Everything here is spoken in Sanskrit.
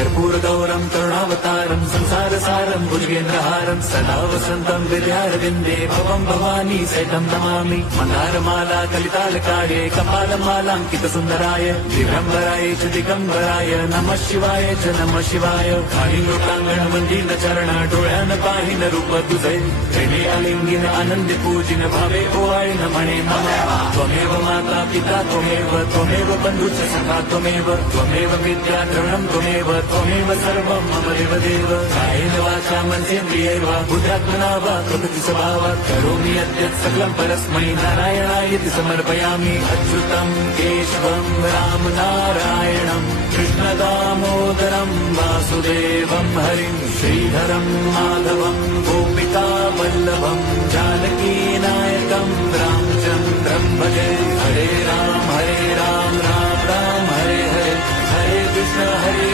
कर्पूरगौरं करुणावतारं संसारसारं भुजगेन्द्रहारं सदा वसन्तं हृदयारविन्दे भवं भवानी सहितं नमामि। मन्दारमाला कलितालकाये कपालमालाङ्कितसुन्दराय दिगम्बराय च दिगम्बराय नमः शिवाय च नमः शिवाय। कालिंगोटांगण मंदिर चरण डोळ्यान पाहिन रूप तुझे प्रेमे अलिंगिन आनंदी पूजिन भावे ओवाळीन म्हणे मम त्वमेव माता पिता त्वमेव बंधुश्च सखा त्वमेव विद्या द्रविणं त्वमेव सर्वं मम देवदेव। कायेन वाचा मनसेन्द्रियैर्वा बुद्ध्यात्मना वा प्रकृति स्वभावात् करोमि यद्यत् सकलं परस्मै नारायणायति समर्पयामि। अच्युतं केशवं राम नारायणं कृष्णदामोदरं वासुदेवं हरिं श्रीधरं माधवं गोपिका वल्लभं जानकीनायकं रामचन्द्रं भजे। हरे राम राम राम हरे हरे, हरे कृष्ण हरे